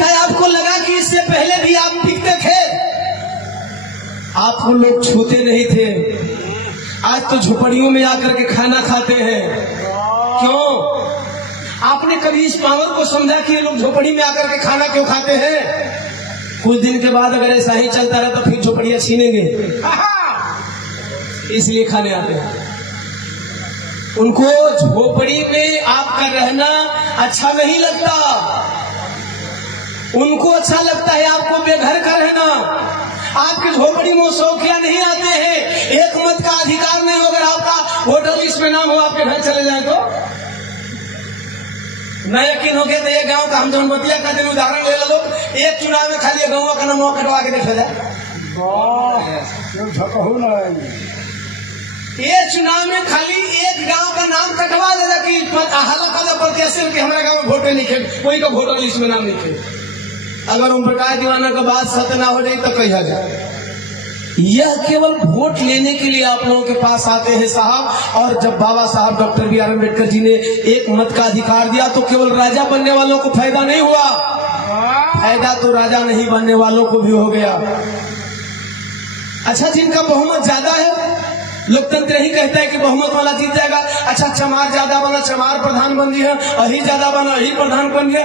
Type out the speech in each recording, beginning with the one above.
क्या आपको लगा कि इससे पहले भी आप बिकते थे? आपको लोग छूते नहीं थे, आज तो झोपड़ियों में आकर के खाना खाते हैं। क्यों? आपने कभी इस पावर को समझा कि ये लोग झोपड़ी में आकर के खाना क्यों खाते हैं? कुछ दिन के बाद अगर ऐसा ही चलता रहा तो फिर झोपड़ियां छीनेंगे, इसलिए खाने आते हैं। उनको झोपड़ी में आपका रहना अच्छा नहीं लगता, उनको अच्छा लगता है आपको बेघर का रहना। आपके झोपड़ी में शौकिया नहीं आते हैं, एक मत का अधिकार नहीं हो। अगर आपका वोटर लिस्ट में नाम हो, आपके घर चले जाए तो न यकीन हो गया। तो ये गांव का हम जनमतिया का दिन उदाहरण ले लो, एक चुनाव में खाली गाँव का नाम कटवा के देखा जाए। ये चुनाव में खाली एक गांव का नाम कटवा देगा कि हल्ला प्रत्याशी के हमारे गांव में वोटे नहीं खेल, कोई का वोटर लिस्ट में नाम नहीं खेल। अगर ओम प्रकाश दीवाना का बात सत्य ना हो जाए तो कहा जाए। यह केवल वोट लेने के लिए आप लोगों के पास आते हैं साहब। और जब बाबा साहब doctor B are Ambedkar ji ने एक मत का अधिकार दिया तो केवल राजा बनने वालों को फायदा नहीं हुआ, फायदा तो राजा नहीं बनने वालों को भी हो गया। अच्छा, जिनका बहुमत ज्यादा है, लोकतंत्र ही कहता है कि बहुमत वाला जीत जाएगा। अच्छा, चमार ज्यादा बना, चमार प्रधान बन रही है, अही ज्यादा बना, अही प्रधान बन गया,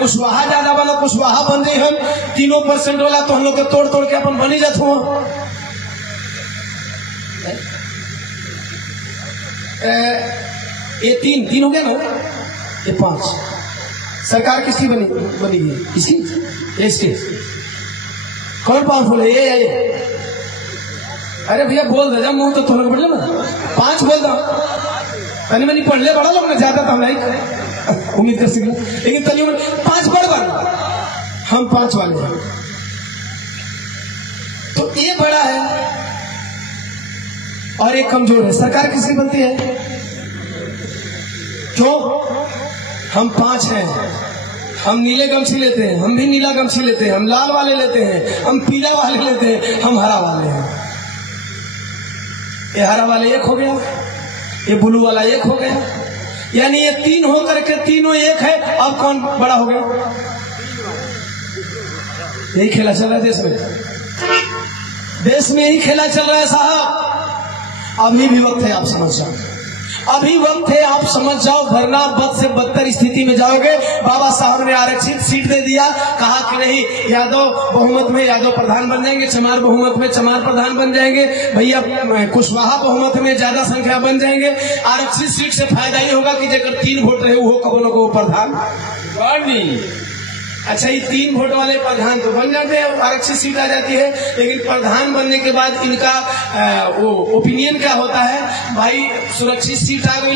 कुशवाहा ज्यादा बना, कुशवाहा बन रही है। 3% वाला तो हम लोग के तोड़ तोड़ के अपन बनी जाते हो। ये तीन हो गया ना, ये 5। सरकार किसकी बनी है? इसकी कौन पावरफुल है? ये अरे भैया बोल दे, जब मुंह तो तुम्हें पढ़ लो ना, 5 बोल दो। तनी मनी पढ़ ले, बड़ा लोग ना, ज्यादा तो हम नहीं उम्मीद कर सके, लेकिन तनी मनी 5 बढ़ बन, हम 5 वाले हैं। तो ये बड़ा है और एक कमजोर है। सरकार किसकी बनती है? क्यों? हम 5 हैं। हम नीले गमछी लेते हैं, हम भी नीला गमछी लेते हैं, हम लाल वाले लेते हैं, हम पीला वाले लेते हैं, हम हरा वाले हैं। ये हरा वाला एक हो गया, ये ब्लू वाला एक हो गया, यानी ये 3 होकर के तीनों एक है। अब कौन बड़ा हो गया? यही खेला चल रहा है देश में, देश में यही खेला चल रहा है साहब। अभी भी वक्त है आप समझ जाओ, अभी वक्त है आप समझ जाओ, वरना बद से बदतर स्थिति में जाओगे। बाबा साहब ने आरक्षित सीट दे दिया, कहा कि नहीं, यादव बहुमत में यादव प्रधान बन जाएंगे, चमार बहुमत में चमार प्रधान बन जाएंगे, भैया कुशवाहा बहुमत में ज्यादा संख्या बन जाएंगे। आरक्षित सीट से फायदा ये होगा कि जगह 3 वोट रहे वो कबो न को प्रधान नहीं। अच्छा, ये 3 वोट वाले प्रधान तो बन जाते हैं, आरक्षित सीट आ जाती है। लेकिन प्रधान बनने के बाद इनका वो ओपिनियन क्या होता है? भाई सुरक्षित सीट आ गई,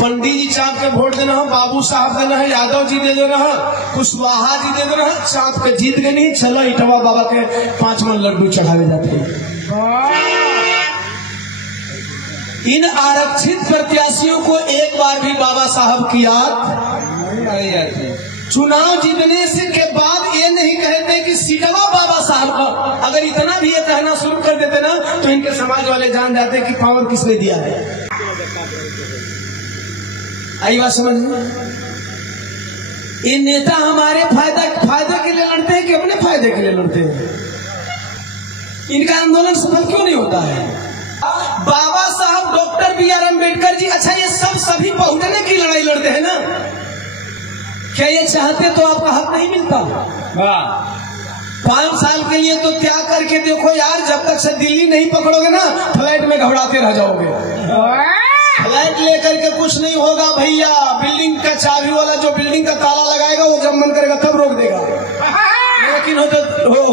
पंडित जी चाँद के वोट देना हो, बाबू साहब देना है, यादव जी दे देना है, कुशवाहा जी दे देना है, चाँद के जीत गए नहीं, चलो इटवा बाबा के 5 मन लड्डू चढ़ावे जाते हैं। इन आरक्षित प्रत्याशियों को एक बार भी बाबा साहब की याद नहीं आती। चुनाव जीतने से के बाद ये नहीं कहते कि सीटवा बाबा साहब का। अगर इतना भी ये कहना शुरू कर देते ना तो इनके समाज वाले जान जाते कि पावर किसने दिया है। आई बात समझ में? ये नेता हमारे फायदे के लिए लड़ते हैं कि अपने फायदे के लिए लड़ते हैं? इनका आंदोलन सफल क्यों नहीं होता है? बाबा साहब doctor B are Ambedkar ji, अच्छा ये सभी बहुजन की लड़ाई लड़ते हैं ना, क्या ये चाहते तो आपका हक नहीं मिलता? 5 साल के लिए तो त्याग करके देखो यार, जब तक से दिल्ली नहीं पकड़ोगे ना, फ्लाइट में घबराते रह जाओगे। फ्लाइट लेकर के कुछ नहीं होगा भैया। बिल्डिंग का चाबी वाला जो बिल्डिंग का ताला लगाएगा वो जब मन करेगा तब रोक देगा। लेकिन हो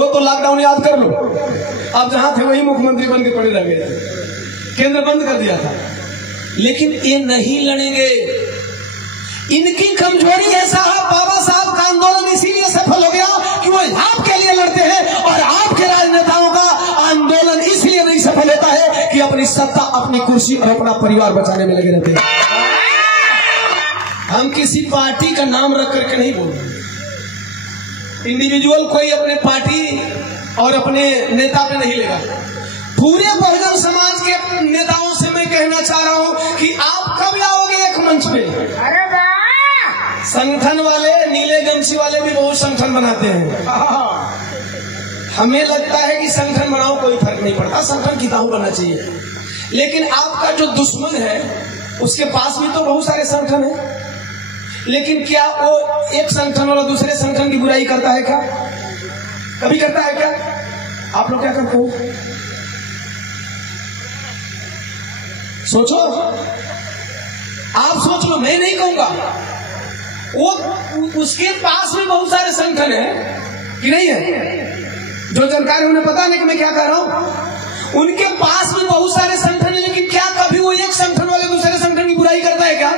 तो लॉकडाउन याद कर लो, आप जहां थे वही मुख्यमंत्री बन के पड़े रह गए, केंद्र बंद कर दिया था। लेकिन ये नहीं लड़ेंगे, इनकी कमजोरी है साहब। बाबा साहब का आंदोलन इसीलिए सफल हो गया कि वो आपके लिए लड़ते हैं, और आपके राजनेताओं का आंदोलन इसलिए नहीं सफल होता है कि अपनी सत्ता, अपनी कुर्सी और अपना परिवार बचाने में लगे रहते हैं। हम किसी पार्टी का नाम रख करके नहीं बोल रहे, इंडिविजुअल कोई अपने पार्टी और अपने नेता पे नहीं लेगा। पूरे बहुजन समाज के नेताओं से मैं कहना चाह रहा हूं कि आप कब आओगे एक मंच पे? अरे संगठन वाले नीले टीएमसी वाले भी बहुत संगठन बनाते हैं। हमें लगता है कि संगठन बनाओ कोई फर्क नहीं पड़ता, संगठन किताब बनना चाहिए, लेकिन आपका जो दुश्मन है उसके पास भी तो बहुत सारे संगठन हैं, लेकिन क्या वो एक संगठन वाला दूसरे संगठन की बुराई करता है क्या? कभी करता है क्या? आप लोग क्या करते हो? सोचो, आप सोच लो, मैं नहीं कहूंगा। वो उसके पास भी बहुत सारे संगठन है कि नहीं है? जो जानकार है उन्हें पता नहीं कि मैं क्या कह रहा हूं। उनके पास भी बहुत सारे संगठन है, लेकिन क्या कभी वो एक संगठन वाले दूसरे संगठन की बुराई करता है क्या?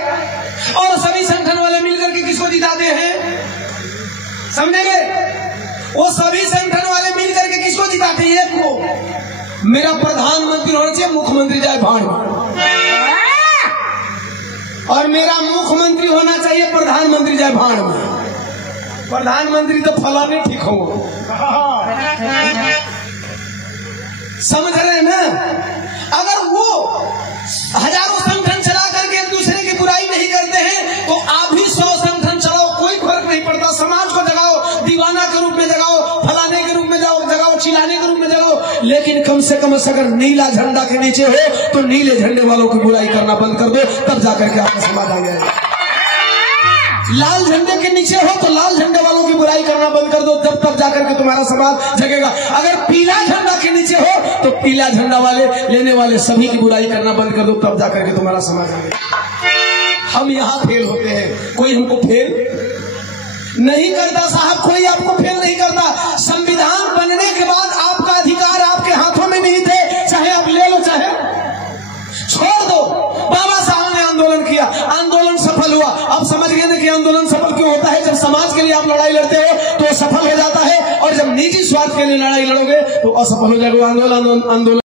और सभी संगठन वाले मिलकर के किसको जिताते हैं? समझेंगे? वो सभी संगठन वाले मिलकर के किसको जिताते हैं? एक को। मेरा प्रधानमंत्री होना चाहिए, मुख्यमंत्री जाए भाड़ में, और मेरा मुख्यमंत्री होना चाहिए, प्रधानमंत्री जाए भाड़ में। प्रधानमंत्री तो फलाने ठीक हो, समझ रहे हैं ना? अगर वो हजारों संगठन चला करके एक दूसरे की बुराई नहीं करते हैं, तो आप भी 100 संगठन चलाओ, कोई फर्क नहीं पड़ता। समाज को जगाओ, दीवाना के रूप में जगाओ, फलाने के रूप में जगाओ, चिल्लाने के रूप में जगाओ, लेकिन कम से कम अगर नीला झंडा के नीचे हो तो नीले झंडे वालों की बुराई करना बंद कर दो, तब जाकर के आपका समाज आ जाएगा। लाल झंडे के नीचे हो तो लाल झंडे वालों की बुराई करना बंद कर दो, जब तक जाकर के तुम्हारा समाज जगेगा। अगर पीला झंडा के नीचे हो तो पीला झंडा वाले लेने वाले सभी की बुराई करना बंद कर दो, तब जाकर के तुम्हारा समाज जगेगा। हम यहाँ फेल होते हैं, कोई हमको फेल नहीं करता साहब, कोई आपको फेल नहीं करता। संविधान बनने के बाद आपका अधिकार आपके हाथों में नहीं थे, चाहे आप ले लो चाहे छोड़ दो। बाबा साहब ने आंदोलन किया, आंदोलन सफल हुआ। अब समझ गए ना कि आंदोलन सफल क्यों होता है? जब समाज के लिए आप लड़ाई लड़ते हो तो सफल हो जाता है, और जब निजी स्वार्थ के लिए लड़ाई लड़ोगे तो असफल हो जाएगा आंदोलन।